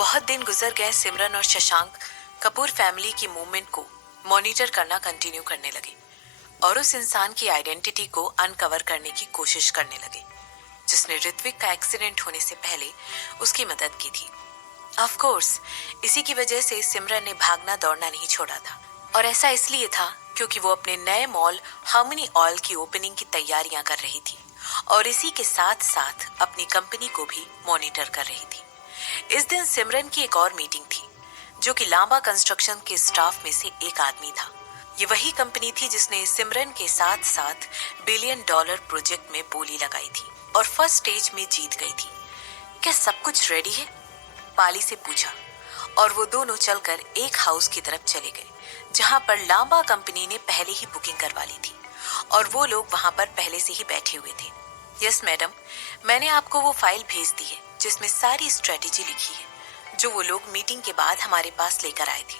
बहुत दिन गुजर गए। सिमरन और शशांक कपूर फैमिली की मूवमेंट को मॉनिटर करना कंटिन्यू करने लगे और उस इंसान की आइडेंटिटी को अनकवर करने की कोशिश करने लगे जिसने ऋत्विक का एक्सीडेंट होने से पहले उसकी मदद की थी। ऑफ कोर्स इसी की वजह से सिमरन ने भागना दौड़ना नहीं छोड़ा था और ऐसा इसलिए था क्योंकि वो अपने नए मॉल हार्मनी ऑयल की ओपनिंग की तैयारियां कर रही थी और इसी के साथ साथ अपनी कंपनी को भी मॉनिटर कर रही थी। इस दिन सिमरन की एक और मीटिंग थी जो कि लांबा कंस्ट्रक्शन के स्टाफ में से एक आदमी था। ये वही कंपनी थी जिसने सिमरन के साथ साथ $1 बिलियन प्रोजेक्ट में बोली लगाई थी और फर्स्ट स्टेज में जीत गई थी। क्या सब कुछ रेडी है? पाली से पूछा और वो दोनों चलकर एक हाउस की तरफ चले गए जहां पर लांबा कंपनी ने पहले ही बुकिंग करवा ली थी और वो लोग वहां पर पहले से ही बैठे हुए थे। यस मैडम, मैंने आपको वो फाइल भेज दी है जिसमें सारी स्ट्रेटेजी लिखी है जो वो लोग मीटिंग के बाद हमारे पास लेकर आए थे।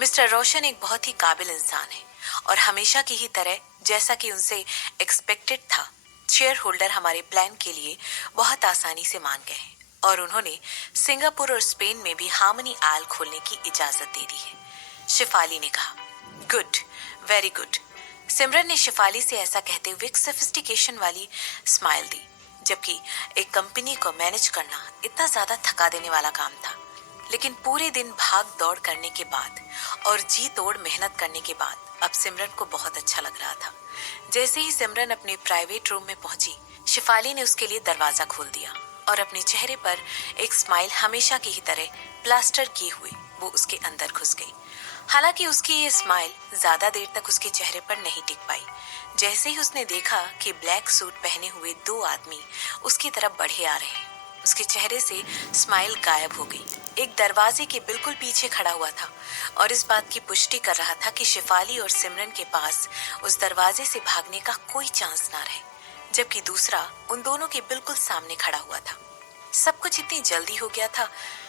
मिस्टर रोशन एक बहुत ही काबिल इंसान है और हमेशा की ही तरह जैसा कि उनसे एक्सपेक्टेड था, शेयर होल्डर हमारे प्लान के लिए बहुत आसानी से मान गए हैं और उन्होंने सिंगापुर और स्पेन में भी हार्मनी ऑयल खोलने की इजाजत दे दी है। शिफाली ने कहा। Good, very good. सिमरन ने शिफाली से ऐसा कहते हुए एक सोफिस्टिकेशन वाली स्माइल दी, जबकि एक कंपनी को मैनेज करना इतना ज्यादा थका देने वाला काम था। लेकिन पूरे दिन भाग दौड़ करने के बाद और जी तोड़ मेहनत करने के बाद अब सिमरन को बहुत अच्छा लग रहा था। जैसे ही सिमरन अपने प्राइवेट रूम में पहुंची, शिफाली ने उसके लिए दरवाजा खोल दिया और अपने चेहरे पर एक स्माइल हमेशा की ही तरह प्लास्टर किए हुए वो उसके अंदर घुस गई। हालांकि उसकी ये स्माइल ज्यादा देर तक उसके चेहरे पर नहीं टिक पाई। जैसे ही उसने देखा कि ब्लैक सूट पहने हुए दो आदमी उसकी तरफ बढ़े आ रहे हैं, उसके चेहरे से स्माइल गायब हो गई। एक दरवाजे के बिल्कुल पीछे खड़ा हुआ था और इस बात की पुष्टि कर रहा था कि शिफाली और सिमरन के पास उस दरवाजे से भागने का कोई चांस ना रहे, जबकि दूसरा उन दोनों के बिल्कुल सामने खड़ा हुआ था। सब कुछ इतनी जल्दी हो गया था।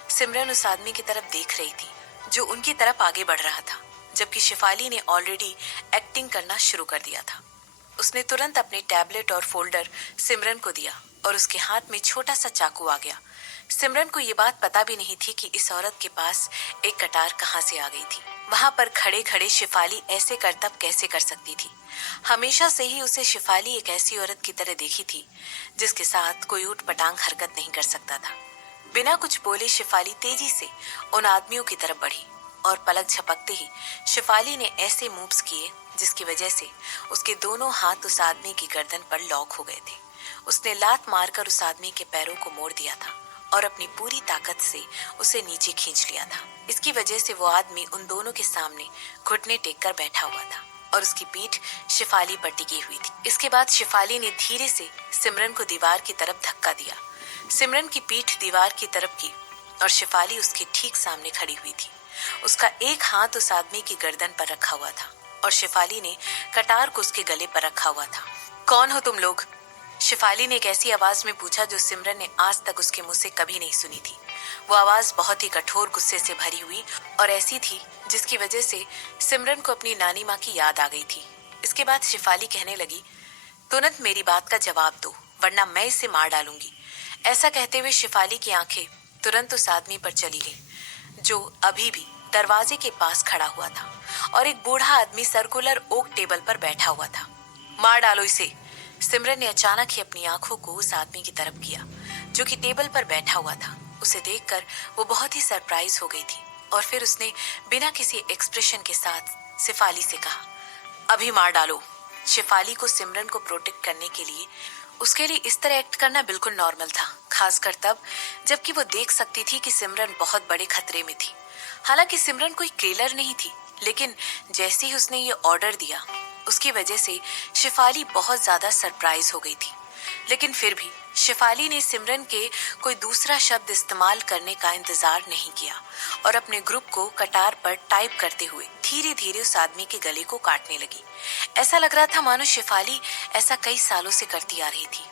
सिमरन उस आदमी की तरफ देख रही थी जो उनकी तरफ आगे बढ़ रहा था, जबकि शिफाली ने ऑलरेडी एक्टिंग करना शुरू कर दिया था। उसने तुरंत अपने टैबलेट और फोल्डर सिमरन को दिया और उसके हाथ में छोटा सा चाकू आ गया। सिमरन को ये बात पता भी नहीं थी कि इस औरत के पास एक कटार कहाँ से आ गई थी। वहां पर खड़े खड़े शिफाली ऐसे करतब कैसे कर सकती थी? हमेशा से ही उसे शिफाली एक ऐसी औरत की तरह देखी थी जिसके साथ कोई ऊट पटांग हरकत नहीं कर सकता था। बिना कुछ बोले शिफाली तेजी से उन आदमियों की तरफ बढ़ी और पलक झपकते ही शिफाली ने ऐसे मूव्स किए जिसकी वजह से उसके दोनों हाथ उस आदमी की गर्दन पर लॉक हो गए थे। उसने लात मारकर उस आदमी के पैरों को मोड़ दिया था और अपनी पूरी ताकत से उसे नीचे खींच लिया था। इसकी वजह से वो आदमी उन दोनों के सामने घुटने टेक कर बैठा हुआ था और उसकी पीठ शिफाली पर टिकी हुई थी। इसके बाद शिफाली ने धीरे से सिमरन को दीवार की तरफ धक्का दिया। सिमरन की पीठ दीवार की तरफ की और शिफाली उसके ठीक सामने खड़ी हुई थी। उसका एक हाथ उस आदमी की गर्दन पर रखा हुआ था और शिफाली ने कटार को उसके गले पर रखा हुआ था। कौन हो तुम लोग? शिफाली ने एक ऐसी आवाज में पूछा जो सिमरन ने आज तक उसके मुंह से कभी नहीं सुनी थी। वो आवाज बहुत ही कठोर गुस्से से भरी हुई और ऐसी थी जिसकी वजह से सिमरन को अपनी नानी माँ की याद आ गई थी। इसके बाद शिफाली कहने लगी, तुरंत मेरी बात का जवाब दो वरना मैं इसे मार डालूंगी। ऐसा कहते हुए शिफाली की आंखें तुरंत उस आदमी पर चली गई जो अभी भी दरवाजे के पास खड़ा हुआ था और एक बूढ़ा आदमी सर्कुलर ओक टेबल पर बैठा हुआ था। मार डालो इसे। सिमरन ने अचानक ही अपनी आंखों को उस आदमी की तरफ किया जो कि टेबल पर बैठा हुआ था। उसे देखकर वो बहुत ही सरप्राइज हो गई थी और फिर उसने बिना किसी एक्सप्रेशन के साथ शिफाली से कहा, अभी मार डालो। शिफाली को सिमरन को प्रोटेक्ट करने के लिए उसके लिए इस तरह एक्ट करना बिल्कुल नॉर्मल था, खासकर तब जबकि वो देख सकती थी कि सिमरन बहुत बड़े खतरे में थी। हालांकि सिमरन कोई किलर नहीं थी, लेकिन जैसे ही उसने ये ऑर्डर दिया उसकी वजह से शिफाली बहुत ज्यादा सरप्राइज हो गई थी। लेकिन फिर भी शिफाली ने सिमरन के कोई दूसरा शब्द इस्तेमाल करने का इंतजार नहीं किया और अपने ग्रुप को कटार पर टाइप करते हुए धीरे धीरे उस आदमी के गले को काटने लगी। ऐसा लग रहा था मानो शिफाली ऐसा कई सालों से करती आ रही थी।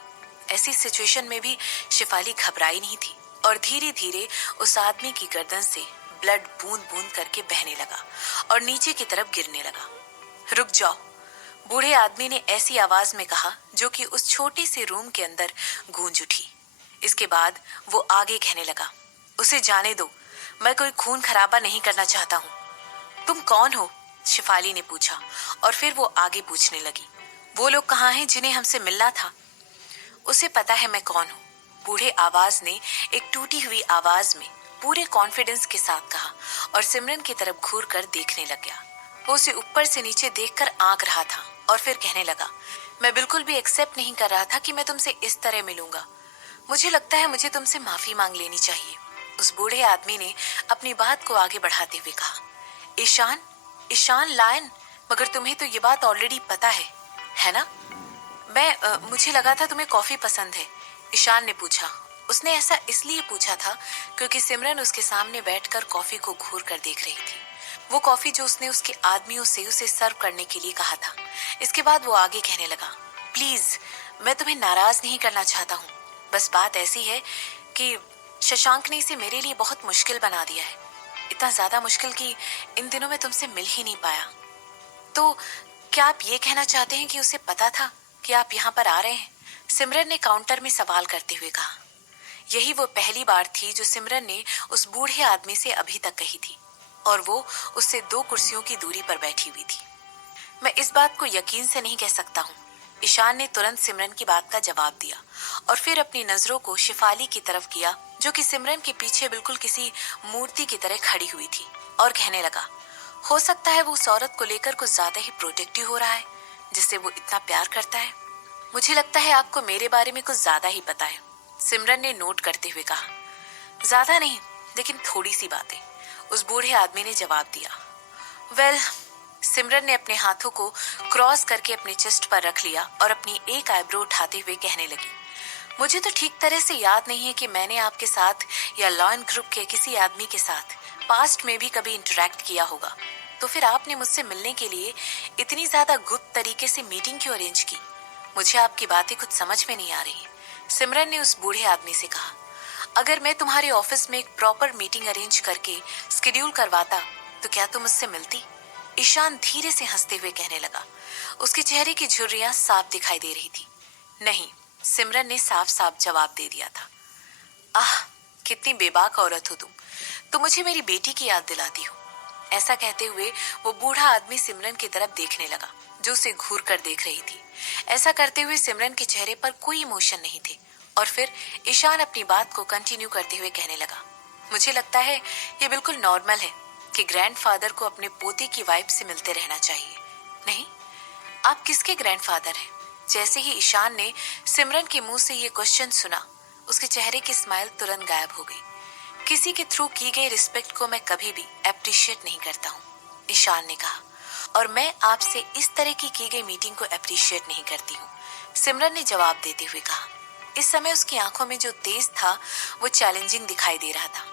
ऐसी सिचुएशन में भी शिफाली घबराई नहीं थी और धीरे धीरे उस आदमी की गर्दन से ब्लड बूंद बूंद करके बहने लगा और नीचे की तरफ गिरने लगा। रुक जाओ, बूढ़े आदमी ने ऐसी आवाज में कहा जो कि उस छोटे से रूम के अंदर गूंज उठी। इसके बाद वो आगे कहने लगा, उसे जाने दो, मैं कोई खून खराबा नहीं करना चाहता हूँ। तुम कौन हो? शिफाली ने पूछा और फिर वो आगे पूछने लगी, वो लोग कहाँ हैं जिन्हें हमसे मिलना था? उसे पता है मैं कौन हूँ, बूढ़े आवाज ने एक टूटी हुई आवाज में पूरे कॉन्फिडेंस के साथ कहा और सिमरन की तरफ घूर कर देखने लग गया। वो उसे ऊपर से नीचे देखकर आंक रहा था और फिर कहने लगा, मैं बिल्कुल भी एक्सेप्ट नहीं कर रहा था कि मैं तुमसे इस तरह मिलूंगा। मुझे लगता है मुझे तुमसे माफी मांग लेनी चाहिए। उस बूढ़े आदमी ने अपनी बात को आगे बढ़ाते हुए कहा, ईशान, ईशान लायन, मगर तुम्हें तो ये बात ऑलरेडी पता है ना? मुझे लगा था तुम्हें कॉफी पसंद है, ईशान ने पूछा। उसने ऐसा इसलिए पूछा था क्योंकि सिमरन उसके सामने बैठकर कॉफी को घूर कर देख रही थी। वो कॉफी जो उसने उसके आदमियों से उसे सर्व करने के लिए कहा था। इसके बाद वो आगे कहने लगा, प्लीज, मैं तुम्हें नाराज नहीं करना चाहता हूँ। बस बात ऐसी है कि शशांक ने इसे मेरे लिए बहुत मुश्किल बना दिया है। इतना ज्यादा मुश्किल कि इन दिनों में तुमसे मिल ही नहीं पाया। तो क्या आप ये कहना चाहते हैं कि उसे पता था कि आप यहाँ पर आ रहे हैं? सिमरन ने काउंटर में सवाल करते हुए कहा। यही वो पहली बार थी जो सिमरन ने उस बूढ़े आदमी से अभी तक कही थी और वो उससे 2 कुर्सियों की दूरी पर बैठी हुई थी। मैं इस बात को यकीन से नहीं कह सकता हूँ, ईशान ने तुरंत सिमरन की बात का जवाब दिया और फिर अपनी नजरों को शिफाली की तरफ किया जो कि सिमरन के पीछे बिल्कुल किसी मूर्ति की तरह खड़ी हुई थी और कहने लगा, हो सकता है वो उस औरत को लेकर कुछ ज्यादा ही प्रोटेक्टिव हो रहा है जिससे वो इतना प्यार करता है। मुझे लगता है आपको मेरे बारे में कुछ ज्यादा ही पता है, सिमरन ने नोट करते हुए कहा। ज्यादा नहीं, लेकिन थोड़ी सी बातें, उस बूढ़े आदमी ने जवाब दिया। वेल, सिमरन ने अपने हाथों को क्रॉस करके अपने चेस्ट पर रख लिया और अपनी एक आईब्रो उठाते हुए कहने लगी, मुझे तो ठीक तरह से याद नहीं है कि मैंने आपके साथ या लॉयन ग्रुप के किसी आदमी के साथ पास्ट में भी कभी इंटरेक्ट किया होगा। तो फिर आपने मुझसे मिलने के लिए इतनी ज्यादा गुप्त तरीके से मीटिंग क्यों अरेंज की? मुझे आपकी बातें कुछ समझ में नहीं आ रही। सिमरन ने उस बूढ़े आदमी से कहा, अगर मैं तुम्हारे ऑफिस में एक प्रॉपर मीटिंग अरेंज करके स्केड्यूल करवाता तो क्या तुम मुझसे मिलती? ईशान धीरे से हंसते हुए कहने लगा। उसके चेहरे की झुर्रियां साफ दिखाई दे रही थी। नहीं, सिमरन ने साफ साफ जवाब दे दिया था। आह, कितनी बेबाक औरत हो तुम मुझे मेरी बेटी की याद दिलाती हो। ऐसा कहते हुए वो बूढ़ा आदमी सिमरन की तरफ देखने लगा जो उसे घूर कर देख रही थी। ऐसा करते हुए सिमरन के चेहरे पर कोई इमोशन नहीं थे और फिर ईशान अपनी बात को कंटिन्यू करते हुए कहने लगा, मुझे लगता है ये बिल्कुल नॉर्मल है कि ग्रैंडफादर को अपने पोते की वाइफ से मिलते रहना चाहिए। नहीं, आप किसके ग्रैंडफादर हैं? जैसे ही ईशान ने सिमरन के मुंह से ये क्वेश्चन सुना, उसके चेहरे की स्माइल तुरंत गायब हो गई। किसी के थ्रू की गई रिस्पेक्ट को मैं कभी भी अप्रिशिएट नहीं करता हूँ, ईशान ने कहा, और मैं आपसे इस तरह की गई मीटिंग को अप्रिशिएट नहीं करती हूँ, सिमरन ने जवाब देते हुए कहा। इस समय उसकी आंखों में जो तेज था वो चैलेंजिंग दिखाई दे रहा था।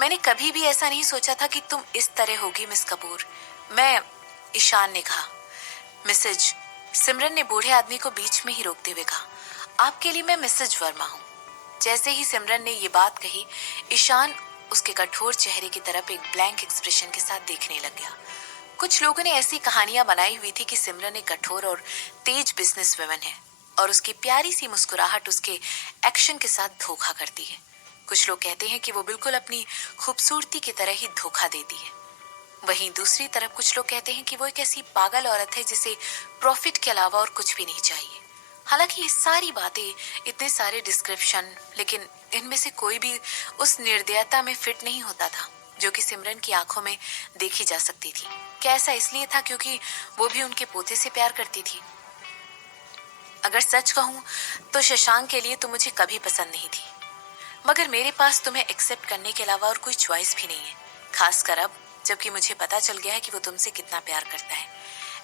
मैंने कभी भी ऐसा नहीं सोचा था कि तुम इस तरह होगी मिस कपूर। मैं, ईशान ने कहा। मिसेज, सिमरन ने बूढ़े आदमी को बीच में ही रोकते हुए कहा, आपके लिए मैं मिसेज वर्मा हूँ। जैसे ही सिमरन ने ये बात कही, ईशान उसके कठोर चेहरे की तरफ एक ब्लैंक एक्सप्रेशन के साथ देखने लग गया। कुछ लोगों ने ऐसी कहानियां बनाई हुई थी कि सिमरन एक कठोर और तेज बिजनेस वुमन है और उसकी प्यारी सी मुस्कुराहट उसके एक्शन के साथ धोखा करती है। कुछ लोग कहते हैं कि वो बिल्कुल अपनी खूबसूरती की तरह ही धोखा देती है। वहीं दूसरी तरफ कुछ लोग कहते हैं कि वो एक ऐसी पागल औरत है जिसे प्रॉफिट के अलावा और कुछ भी नहीं चाहिए। हालांकि ये सारी बातें, इतने सारे डिस्क्रिप्शन, लेकिन इनमें से कोई भी उस निर्दयता में फिट नहीं होता था जो कि सिमरन की आंखों में देखी जा सकती थी। क्या ऐसा इसलिए था क्योंकि वो भी उनके पोते से प्यार करती थी? अगर सच कहूं तो शशांक के लिए तो मुझे कभी पसंद नहीं थी, मगर मेरे पास तुम्हें एक्सेप्ट करने के अलावा और कोई चॉइस भी नहीं है, खासकर अब जबकि मुझे पता चल गया है कि वो तुमसे कितना प्यार करता है।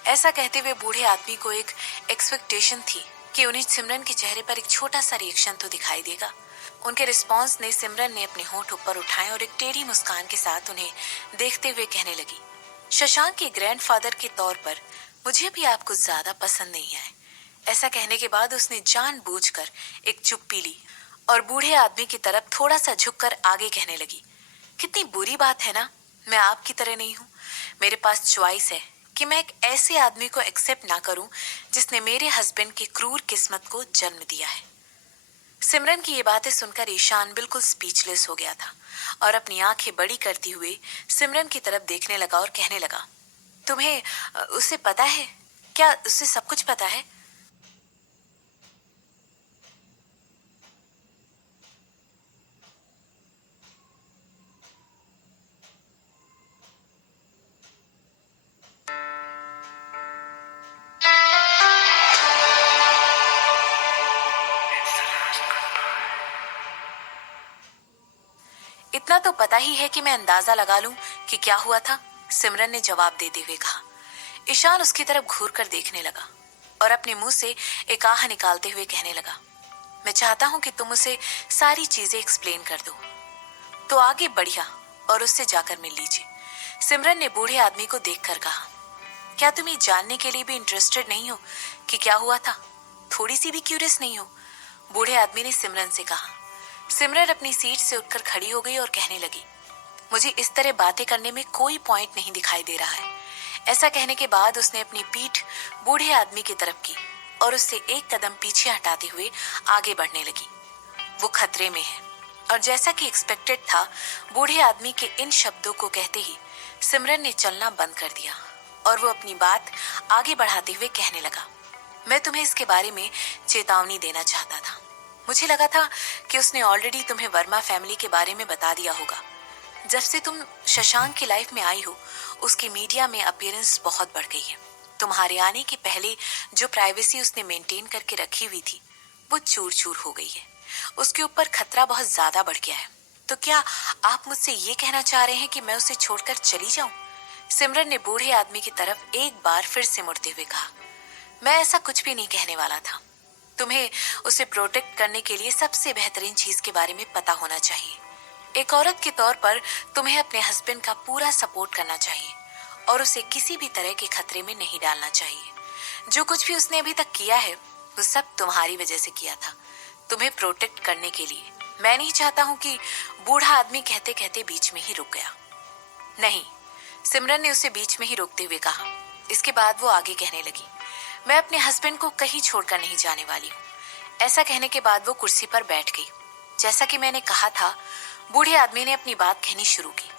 ऐसा कहते हुए बूढ़े आदमी को एक एक्सपेक्टेशन थी कि उन्हें सिमरन के चेहरे पर एक छोटा सा रिएक्शन तो दिखाई देगा। उनके रिस्पॉन्स ने सिमरन ने अपने होंठ ऊपर उठाए और एक टेढ़ी मुस्कान के साथ उन्हें देखते हुए कहने लगी, शशांक के ग्रैंडफादर के तौर पर मुझे भी आप कुछ ज्यादा पसंद नहीं आए। ऐसा कहने के बाद उसने जानबूझकर एक चुप्पी ली और बूढ़े आदमी की तरफ थोड़ा सा झुककर आगे कहने लगी, कितनी बुरी बात है ना, मैं आपकी तरह नहीं हूँ। मेरे पास चॉइस है कि मैं एक ऐसे आदमी को एक्सेप्ट ना करूं जिसने मेरे हस्बैंड की क्रूर किस्मत को जन्म दिया है। सिमरन की ये बातें सुनकर ईशान बिल्कुल स्पीचलेस हो गया था और अपनी आंखें बड़ी करती हुए सिमरन की तरफ देखने लगा और कहने लगा, तुम्हें उससे पता है? क्या उससे सब कुछ पता है? इतना तो पता ही है कि मैं अंदाजा लगा लूं कि क्या हुआ था, सिमरन ने जवाब देते हुए कहा। ईशान उसकी तरफ घूर कर देखने लगा और अपने मुंह से एक आह निकालते हुए कहने लगा, मैं चाहता हूं कि तुम उसे सारी चीजें एक्सप्लेन कर दो। तो आगे बढ़िया और उससे जाकर मिल लीजिए, सिमरन ने बूढ़े आदमी को देखकर कहा। क्या तुम ये जानने के लिए भी इंटरेस्टेड नहीं हो कि क्या हुआ था? थोड़ी सी भी क्यूरियस नहीं हो? बूढ़े आदमी ने सिमरन से कहा। सिमरन अपनी सीट से उठकर खड़ी हो गई और कहने लगी, मुझे इस तरह बातें करने में कोई पॉइंट नहीं दिखाई दे रहा है। ऐसा कहने के बाद उसने अपनी पीठ बूढ़े आदमी की तरफ की और उससे एक कदम पीछे हटाते हुए आगे बढ़ने लगी। वो खतरे में है। और जैसा कि एक्सपेक्टेड था, बूढ़े आदमी के इन शब्दों को कहते ही सिमरन ने चलना बंद कर दिया और वो अपनी बात आगे बढ़ाते हुए कहने लगा, मैं तुम्हें इसके बारे में चेतावनी देना चाहता था। मुझे लगा था कि उसने ऑलरेडी तुम्हें वर्मा फैमिली के बारे में बता दिया होगा। जब से तुम शशांक की लाइफ में आई हो, उसकी मीडिया में अपीयरेंस बहुत बढ़ गई है। तुम्हारे आने के पहले जो प्राइवेसी उसने मेंटेन करके रखी हुई थी, वो चूर चूर हो गई है। उसके ऊपर खतरा बहुत ज्यादा बढ़ गया है। तो क्या आप मुझसे ये कहना चाह रहे हैं कि मैं उसे छोड़कर चली जाऊं? सिमरन ने बूढ़े आदमी की तरफ एक बार फिर से मुड़ते हुए कहा, मैं ऐसा कुछ भी नहीं कहने वाला था। तुम्हें उसे प्रोटेक्ट करने के लिए सबसे बेहतरीन चीज के बारे में पता होना चाहिए। एक औरत के तौर पर तुम्हें अपने हस्बैंड का पूरा सपोर्ट करना चाहिए और उसे किसी भी तरह के खतरे में नहीं डालना चाहिए। जो कुछ भी उसने अभी तक किया है, वो सब तुम्हारी वजह से किया था, तुम्हें प्रोटेक्ट करने के लिए। मैं नहीं चाहता हूँ कि बूढ़ा आदमी कहते कहते बीच में ही रुक गया। नहीं, सिमरन ने उसे बीच में ही रोकते हुए कहा। इसके बाद वो आगे कहने लगी, मैं अपने हस्बैंड को कहीं छोड़कर नहीं जाने वाली हूँ। ऐसा कहने के बाद वो कुर्सी पर बैठ गई। जैसा कि मैंने कहा था, बूढ़े आदमी ने अपनी बात कहनी शुरू की।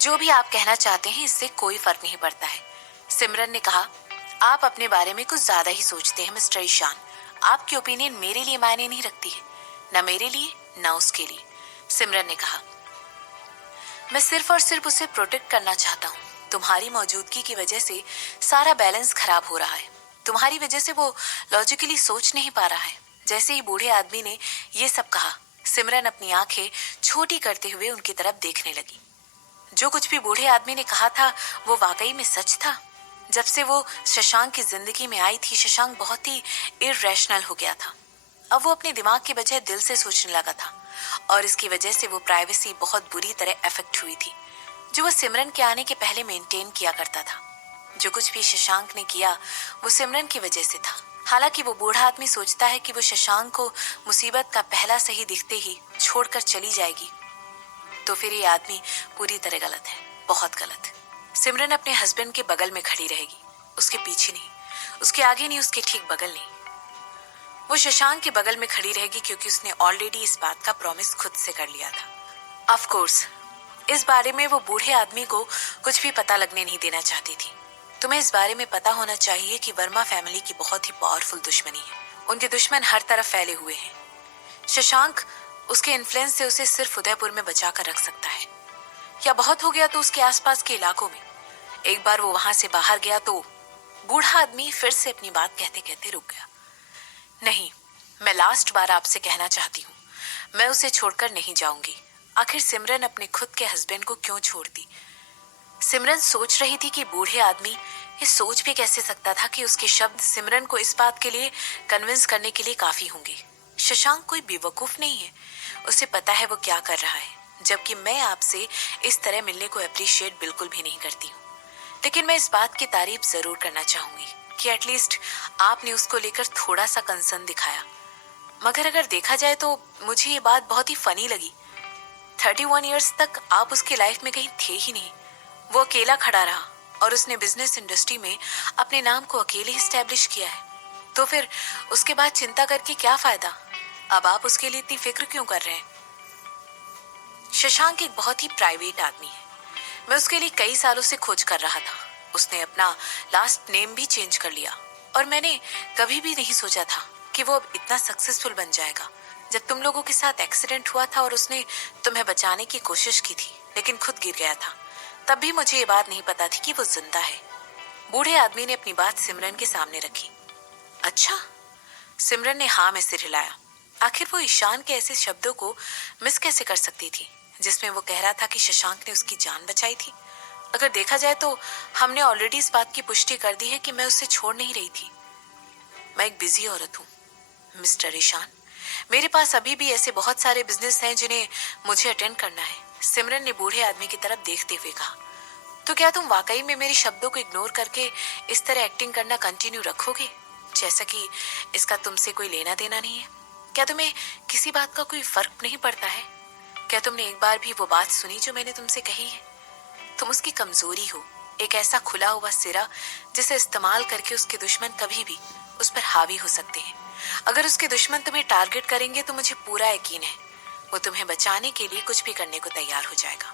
जो भी आप कहना चाहते हैं, इससे कोई फर्क नहीं पड़ता है। सिमरन ने कहा, आप अपने बारे में कुछ ज्यादा ही सोचते हैं मिस्टर ईशान। आपकी ओपिनियन मेरे लिए मायने नहीं रखती है, न मेरे लिए न उसके लिए। सिमरन ने कहा, मैं सिर्फ और सिर्फ उसे प्रोटेक्ट करना चाहता हूँ। तुम्हारी मौजूदगी की वजह से सारा बैलेंस खराब हो रहा है। तुम्हारी वजह से वो लॉजिकली सोच नहीं पा रहा है। जैसे ही बूढ़े आदमी ने ये सब कहा, सिमरन अपनी आंखें छोटी करते हुए उनकी तरफ देखने लगी। जो कुछ भी बूढ़े आदमी ने कहा था, वो वाकई में सच था। जब से वो शशांक की जिंदगी में आई थी, शशांक बहुत ही इरेशनल हो गया था। अब वो अपने दिमाग के बजाय दिल से सोचने लगा था और इसकी वजह से वो प्राइवेसी बहुत बुरी तरह अफेक्ट हुई थी, जो वो सिमरन के आने के पहले मेंटेन किया करता था। जो कुछ भी शशांक ने किया, वो सिमरन की वजह से था। हालांकि वो बूढ़ा आदमी सोचता है कि वो शशांक को मुसीबत का पहला सही दिखते ही छोड़कर चली जाएगी, तो फिर ये आदमी पूरी तरह गलत है, बहुत गलत। सिमरन अपने हस्बैंड के बगल में खड़ी रहेगी, उसके पीछे नहीं, उसके आगे नहीं, उसके ठीक बगल नहीं। वो शशांक के बगल में खड़ी रहेगी क्योंकि उसने ऑलरेडी इस बात का प्रॉमिस खुद से कर लिया था। ऑफ कोर्स, इस बारे में वो बूढ़े आदमी को कुछ भी पता लगने नहीं देना चाहती थी। तुम्हें इस बारे में पता होना चाहिए कि वर्मा फैमिली की बहुत ही पावरफुल दुश्मनी है। उनके दुश्मन हर तरफ फैले हुए हैं। शशांक उसके इन्फ्लुएंस से उसे सिर्फ उदयपुर में बचा कर रख सकता है, या बहुत हो गया तो उसके आसपास के इलाकों में। एक बार वो वहां से बाहर गया तो बूढ़ा आदमी फिर से अपनी बात कहते कहते रुक गया। नहीं, मैं लास्ट बार आपसे कहना चाहती हूँ, मैं उसे छोड़कर नहीं जाऊंगी। आखिर सिमरन अपने खुद के हस्बैंड को क्यों छोड़ती? सिमरन सोच रही थी कि बूढ़े आदमी ये सोच भी कैसे सकता था कि उसके शब्द सिमरन को इस बात के लिए कन्विंस करने के लिए काफी होंगे। शशांक कोई बेवकूफ नहीं है, उसे पता है वो क्या कर रहा है। जबकि मैं आपसे इस तरह मिलने को अप्रिशिएट बिल्कुल भी नहीं करती हूँ, लेकिन मैं इस बात की तारीफ जरूर करना चाहूंगी कि एटलीस्ट आपने उसको लेकर थोड़ा सा कंसर्न दिखाया। मगर अगर देखा जाए तो मुझे ये बात बहुत ही फनी लगी। 31 ईयर्स तक आप उसकी लाइफ में कहीं थे ही नहीं। वो अकेला खड़ा रहा और उसने बिजनेस इंडस्ट्री में अपने नाम को अकेले ही स्टैब्लिश किया है। तो फिर उसके बाद चिंता करके क्या फायदा? अब आप उसके लिए इतनी फिक्र क्यों कर रहे हैं? शशांक एक बहुत ही प्राइवेट आदमी है। मैं उसके लिए कई सालों से खोज कर रहा था। उसने अपना लास्ट नेम भी चेंज कर लिया और मैंने कभी भी नहीं सोचा था कि वो अब इतना सक्सेसफुल बन जाएगा। जब तुम लोगों के साथ एक्सीडेंट हुआ था और उसने तुम्हें बचाने की कोशिश की थी लेकिन खुद गिर गया था, तब भी मुझे ये बात नहीं पता थी कि वो जिंदा है। बूढ़े आदमी ने अपनी बात सिमरन के सामने रखी। अच्छा? सिमरन ने हाँ में सिर हिलाया। आखिर वो ईशान के ऐसे शब्दों को मिस कैसे कर सकती थी जिसमें वो कह रहा था कि शशांक ने उसकी जान बचाई थी। अगर देखा जाए तो हमने ऑलरेडी इस बात की पुष्टि कर दी है कि मैं उससे छोड़ नहीं रही थी। मैं एक बिजी औरत हूँ मिस्टर ईशान। मेरे पास अभी भी ऐसे बहुत सारे बिजनेस हैं जिन्हें मुझे अटेंड करना है। सिमरन ने बूढ़े आदमी की तरफ देखते हुए कहा। तो क्या तुम वाकई में मेरे शब्दों को इग्नोर करके इस तरह एक्टिंग करना कंटिन्यू रखोगे, जैसा कि इसका तुमसे कोई लेना देना नहीं है? क्या तुम्हें किसी बात का कोई फर्क नहीं पड़ता है? क्या तुमने एक बार भी वो बात सुनी जो मैंने तुमसे कही है? तुम उसकी कमजोरी हो, एक ऐसा खुला हुआ सिरा जिसे इस्तेमाल करके उसके दुश्मन कभी भी उस पर हावी हो सकते हैं। अगर उसके दुश्मन तुम्हें टारगेट करेंगे तो मुझे पूरा यकीन है वो तुम्हें बचाने के लिए कुछ भी करने को तैयार हो जाएगा।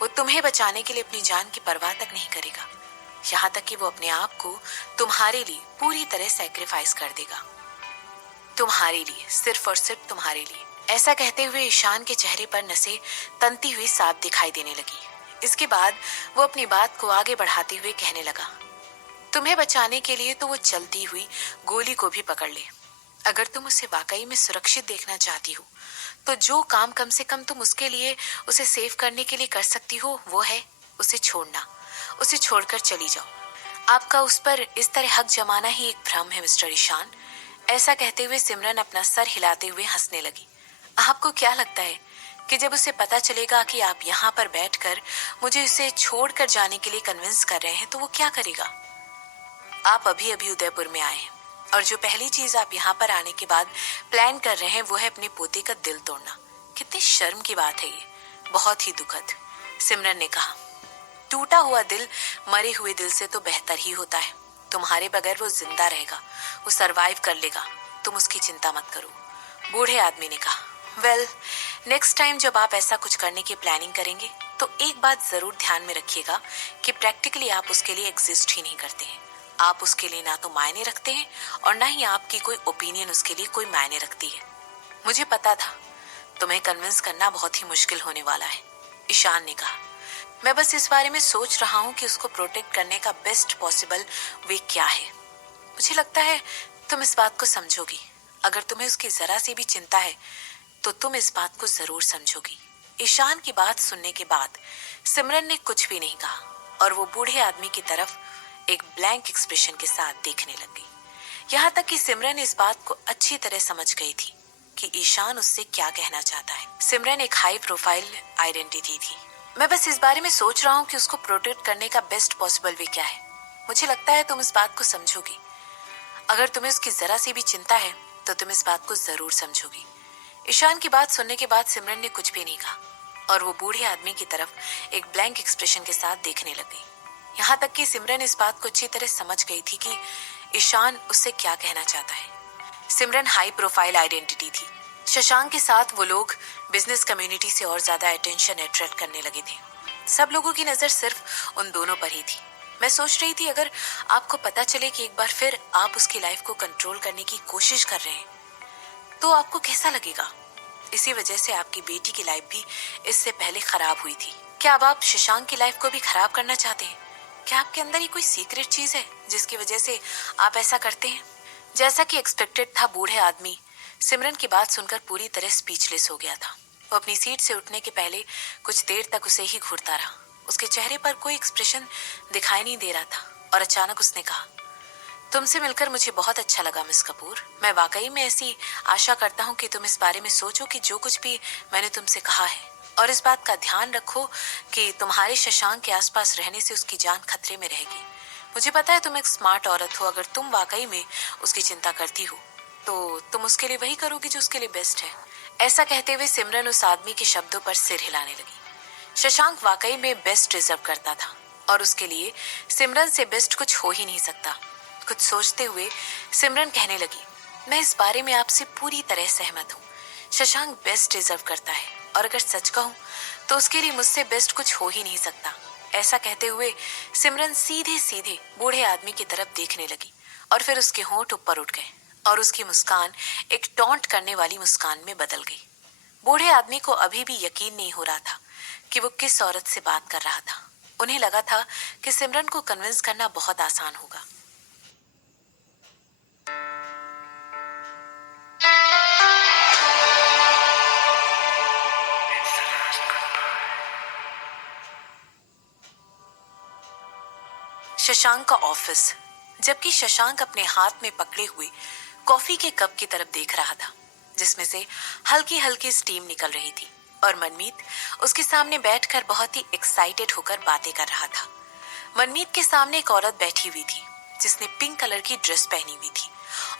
वो तुम्हें बचाने के लिए अपनी जान की परवाह तक नहीं करेगा, यहाँ तक कि वो अपने आप को तुम्हारे लिए पूरी तरह सैक्रिफाइस कर देगा। तुम्हारे लिए, सिर्फ और सिर्फ तुम्हारे लिए। ऐसा कहते हुए ईशान के चेहरे पर नसें तनती हुई साफ दिखाई देने लगी। इसके बाद वो अपनी बात को आगे बढ़ाते हुए कहने लगा, तुम्हें बचाने के लिए तो वो चलती हुई गोली को भी पकड़ ले। अगर तुम उसे वाकई में सुरक्षित देखना चाहती हो तो जो काम कम से कम तुम उसके लिए उसे सेव करने के लिए कर सकती हो वो है उसे छोड़ना। उसे छोड़कर चली जाओ। आपका उस पर इस तरह हक जमाना ही एक भ्रम है मिस्टर ईशान। ऐसा कहते हुए सिमरन अपना सर हिलाते हुए हंसने लगी। आपको क्या लगता है कि जब उसे पता चलेगा कि आप यहाँ पर बैठकर मुझे उसे छोड़कर जाने के लिए कन्विंस कर रहे हैं तो वो क्या करेगा? आप अभी अभी उदयपुर में आए हैं और जो पहली चीज आप यहाँ पर आने के बाद प्लान कर रहे हैं वो है अपने पोते का दिल तोड़ना। कितनी शर्म की बात है ये, बहुत ही दुखद। सिमरन ने कहा, टूटा हुआ दिल मरे हुए दिल से तो बेहतर ही होता है। तुम्हारे बगैर वो जिंदा रहेगा, वो सरवाइव कर लेगा, तुम उसकी चिंता मत करो। बूढ़े आदमी ने कहा, वेल, नेक्स्ट टाइम जब आप ऐसा कुछ करने की प्लानिंग करेंगे तो एक बात जरूर ध्यान में रखिएगा कि प्रैक्टिकली आप उसके लिए एग्जिस्ट ही नहीं करते हैं। आप उसके लिए ना तो मायने रखते हैं और ना ही आपकी कोई ओपिनियन उसके लिए कोई मायने रखती है। मुझे पता था तुम्हें कन्विंस करना बहुत ही मुश्किल होने वाला है, ईशान ने कहा। मैं बस इस बारे में सोच रहा हूँ कि उसको प्रोटेक्ट करने का बेस्ट पॉसिबल वे क्या है। मुझे लगता है तुम इस बात को समझोगी। अगर तुम्हें उसकी जरा सी भी चिंता है तो तुम इस बात को जरूर समझोगी। ईशान की बात सुनने के बाद सिमरन ने कुछ भी नहीं कहा और वो बूढ़े आदमी की तरफ एक ब्लैंक एक्सप्रेशन के साथ देखने लग गई। यहाँ तक कि सिमरन इस बात को अच्छी तरह समझ गई थी कि ईशान उससे क्या कहना चाहता है। सिमरन एक हाई प्रोफाइल आइडेंटिटी थी। मैं बस इस बारे में सोच रहा हूँ कि उसको प्रोटेक्ट करने का बेस्ट पॉसिबल वे क्या है। मुझे लगता है तुम इस बात को समझोगी। अगर तुम्हें उसकी जरा सी भी चिंता है तो तुम इस बात को जरूर समझोगी। ईशान की बात सुनने के बाद सिमरन ने कुछ भी नहीं कहा और वो बूढ़े आदमी की तरफ एक ब्लैंक एक्सप्रेशन के साथ देखने लग गई। यहाँ तक कि सिमरन इस बात को अच्छी तरह समझ गई थी कि ईशान उससे क्या कहना चाहता है। सिमरन हाई प्रोफाइल आइडेंटिटी थी। शशांक के साथ वो लोग बिजनेस कम्युनिटी से और ज्यादा अटेंशन अट्रैक्ट करने लगे थे। सब लोगों की नजर सिर्फ उन दोनों पर ही थी। मैं सोच रही थी अगर आपको पता चले कि एक बार फिर आप उसकी लाइफ को कंट्रोल करने की कोशिश कर रहे हैं तो आपको कैसा लगेगा? इसी वजह से आपकी बेटी की लाइफ भी इससे पहले खराब हुई थी। क्या अब आप शशांक की लाइफ को भी खराब करना चाहते हैं? क्या आपके अंदर ही कोई सीक्रेट चीज है जिसकी वजह से आप ऐसा करते हैं? जैसा कि एक्सपेक्टेड था, बूढ़े आदमी सिमरन की बात सुनकर पूरी तरह स्पीचलेस हो गया था। वो अपनी सीट से उठने के पहले कुछ देर तक उसे ही घूरता रहा। उसके चेहरे पर कोई एक्सप्रेशन दिखाई नहीं दे रहा था और अचानक उसने कहा, तुमसे मिलकर मुझे बहुत अच्छा लगा मिस कपूर। मैं वाकई में ऐसी आशा करता हूँ कि तुम इस बारे में सोचो कि जो कुछ भी मैंने तुमसे कहा है और इस बात का ध्यान रखो कि तुम्हारे शशांक के आसपास रहने से उसकी जान खतरे में रहेगी। मुझे पता है तुम एक स्मार्ट औरत हो। अगर तुम वाकई में उसकी चिंता करती हो तो तुम उसके लिए वही करोगी जो उसके लिए बेस्ट है। ऐसा कहते हुए सिमरन उस आदमी के शब्दों पर सिर हिलाने लगी। शशांक वाकई में बेस्ट डिजर्व करता था और उसके लिए सिमरन से बेस्ट कुछ हो ही नहीं सकता। कुछ सोचते हुए सिमरन कहने लगी, मैं इस बारे में आपसे पूरी तरह सहमत हूँ। शशांक बेस्ट डिजर्व करता है, और अगर सच कहूँ तो उसके लिए मुझसे बेस्ट कुछ हो ही नहीं सकता। ऐसा कहते हुए सिमरन सीधे सीधे बूढ़े आदमी की तरफ देखने लगी, और फिर उसके होंठ ऊपर उठ गए और उसकी मुस्कान एक टॉन्ट करने वाली मुस्कान में बदल गई। बूढ़े आदमी को अभी भी यकीन नहीं हो रहा था कि वो किस औरत से बात कर रहा था। उन्हें लगा था कि सिमरन को कन्विंस करना बहुत आसान होगा। शशांक का ऑफिस। जबकि शशांक अपने हाथ में पकड़े हुए कॉफी के कप की तरफ देख रहा था, जिसमें से हल्की हल्की स्टीम निकल रही थी, और मनमीत उसके सामने बैठकर बहुत ही एक्साइटेड होकर बातें कर रहा था। मनमीत के सामने एक औरत बैठी हुई थी जिसने पिंक कलर की ड्रेस पहनी हुई थी,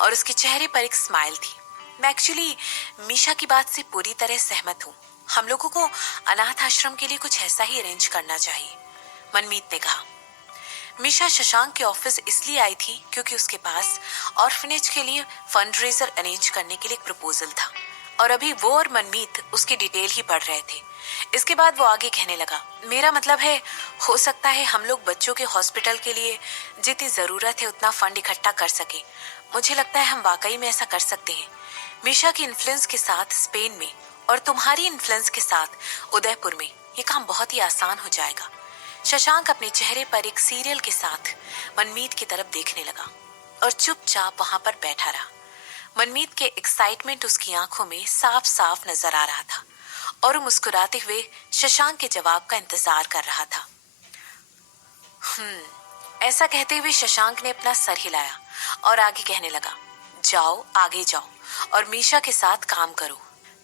और उसके चेहरे पर एक स्माइल थी। मैं एक्चुअली मीशा की बात से पूरी तरह सहमत हूँ। हम लोगों को अनाथ आश्रम के लिए कुछ ऐसा ही अरेंज करना चाहिए, मनमीत ने कहा। मीशा शशांक के ऑफिस इसलिए आई थी क्योंकि उसके पास ऑर्फनेज के लिए फंड रेजर अरेंज करने के लिए एक प्रपोजल था, और अभी वो और मनमीत उसकी डिटेल ही पढ़ रहे थे। इसके बाद वो आगे कहने लगा, मेरा मतलब है, हो सकता है हम लोग बच्चों के हॉस्पिटल के लिए जितनी जरूरत है उतना फंड इकट्ठा कर सके। मुझे लगता है हम वाकई में ऐसा कर सकते हैं। मीशा की इन्फ्लुएंस के साथ स्पेन में और तुम्हारी इन्फ्लुएंस के साथ उदयपुर में ये काम बहुत ही आसान हो जाएगा। शशांक अपने चेहरे पर एक सीरियल के साथ मनमीत की तरफ देखने लगा और चुपचाप वहां पर बैठा रहा। मनमीत के एक्साइटमेंट उसकी आंखों में साफ साफ नजर आ रहा था, और वो मुस्कुराते हुए शशांक के जवाब का इंतजार कर रहा था। ऐसा कहते हुए शशांक ने अपना सर हिलाया और आगे कहने लगा, जाओ आगे जाओ और मीशा के साथ काम करो।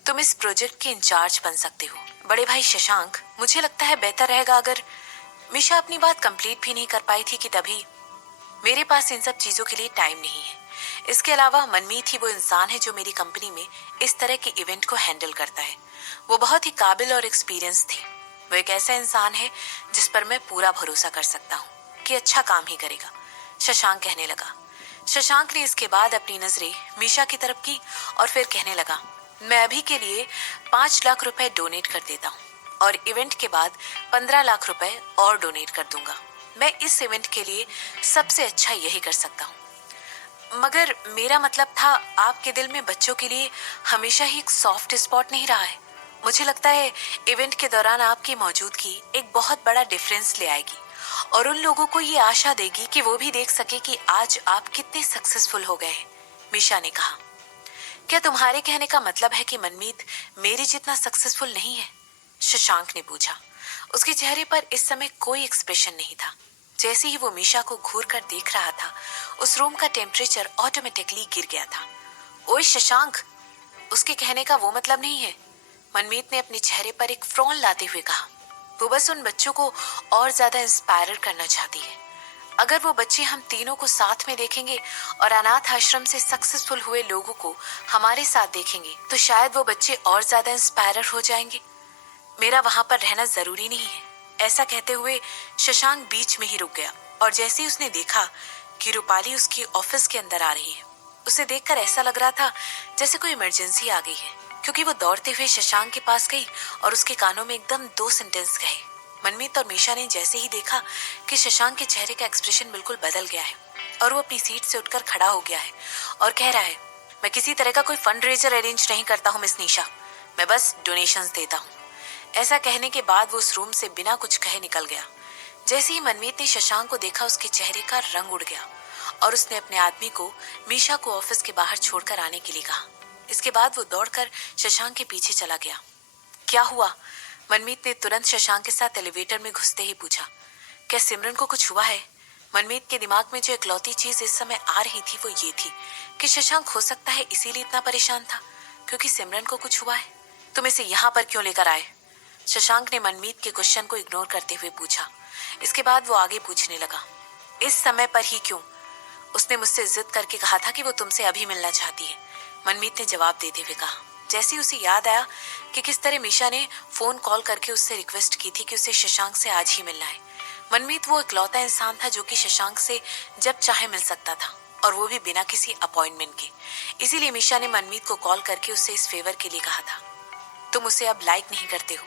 तुम इस प्रोजेक्ट के इंचार्ज बन सकते हो। बड़े भाई शशांक, मुझे लगता है बेहतर रहेगा अगर। मीशा अपनी बात कंप्लीट भी नहीं कर पाई थी कि तभी, मेरे पास इन सब चीजों के लिए टाइम नहीं है। इसके अलावा मनमीत ही वो इंसान है जो मेरी कंपनी में इस तरह के इवेंट को हैंडल करता है। वो बहुत ही काबिल और एक्सपीरियंस थे। वो एक ऐसा इंसान है जिस पर मैं पूरा भरोसा कर सकता हूँ कि अच्छा काम ही करेगा, शशांक कहने लगा। शशांक ने इसके बाद अपनी नजरें मीशा की तरफ की और फिर कहने लगा, मैं अभी के लिए 5 लाख रुपए डोनेट कर देता हूँ, और इवेंट के बाद 15 लाख रुपए और डोनेट कर दूंगा। मैं इस इवेंट के लिए सबसे अच्छा यही कर सकता हूँ। मगर मेरा मतलब था, आपके दिल में बच्चों के लिए हमेशा ही एक सॉफ्ट स्पॉट नहीं रहा है। मुझे लगता है इवेंट के दौरान आपकी मौजूदगी एक बहुत बड़ा डिफरेंस ले आएगी, और उन लोगों को ये आशा देगी कि वो भी देख सके कि आज आप कितने सक्सेसफुल हो गए हैं, मीशा ने कहा। क्या तुम्हारे कहने का मतलब है कि मनमीत मेरे जितना सक्सेसफुल नहीं है, शशांक ने पूछा। उसके चेहरे पर इस समय कोई एक्सप्रेशन नहीं था। जैसे ही वो मीशा को घूर कर देख रहा था, उस रूम का टेम्परेचर ऑटोमेटिकली गिर गया था। ओए शशांक, उसके कहने का वो मतलब नहीं है, मनमीत ने अपने चेहरे पर एक फ्रॉन लाते हुए कहा। वो बस उन बच्चों को और ज्यादा इंस्पायर करना चाहती है। अगर वो बच्चे हम तीनों को साथ में देखेंगे और अनाथ आश्रम से सक्सेसफुल हुए लोगों को हमारे साथ देखेंगे, तो शायद वो बच्चे और ज्यादा इंस्पायर हो जाएंगे। मेरा वहां पर रहना जरूरी नहीं है। ऐसा कहते हुए शशांक बीच में ही रुक गया, और जैसे ही उसने देखा कि रूपाली उसकी ऑफिस के अंदर आ रही है, उसे देखकर ऐसा लग रहा था जैसे कोई इमरजेंसी आ गई है, क्योंकि वो दौड़ते हुए शशांक के पास गई और उसके कानों में एकदम 2 सेंटेंस कहे। मनमीत और मीशा ने जैसे ही देखा कि शशांक के चेहरे का एक्सप्रेशन बिल्कुल बदल गया है और वो अपनी सीट से उठकर खड़ा हो गया है और कह रहा है, मैं किसी तरह का कोई फंड रेजर अरेंज नहीं करता हूँ मिस निशा, मैं बस डोनेशंस देता हूँ। ऐसा कहने के बाद वो उस रूम से बिना कुछ कहे निकल गया। जैसे ही मनमीत ने शशांक को देखा, उसके चेहरे का रंग उड़ गया और उसने अपने आदमी को मीशा को ऑफिस के बाहर छोड़कर आने के लिए कहा। इसके बाद वो दौड़कर शशांक के पीछे चला गया। क्या हुआ? मनमीत ने तुरंत शशांक के साथ एलिवेटर में घुसते ही पूछा। क्या सिमरन को कुछ हुआ है? मनमीत के दिमाग में जो इकलौती चीज इस समय आ रही थी वो ये थी कि शशांक हो सकता है इसीलिए इतना परेशान था क्योंकि सिमरन को कुछ हुआ है। तुम इसे यहाँ पर क्यों लेकर आए? शशांक ने मनमीत के क्वेश्चन को इग्नोर करते हुए पूछा। इसके बाद वो आगे पूछने लगा, इस समय पर ही क्यों? उसने मुझसे जिद करके कहा था कि वो तुमसे अभी मिलना चाहती है, मनमीत ने जवाब देते हुए कहा। जैसे ही उसे याद आया कि किस तरह मीशा ने फोन कॉल करके उससे रिक्वेस्ट की थी कि उसे शशांक से आज ही मिलना है। मनमीत वो इकलौता इंसान था जो कि शशांक से जब चाहे मिल सकता था। और वो भी बिना किसी अपॉइंटमेंट के। इसीलिए मीशा ने मनमीत को कॉल करके उससे इस फेवर के लिए कहा था। तुम उसे अब लाइक नहीं करते हो,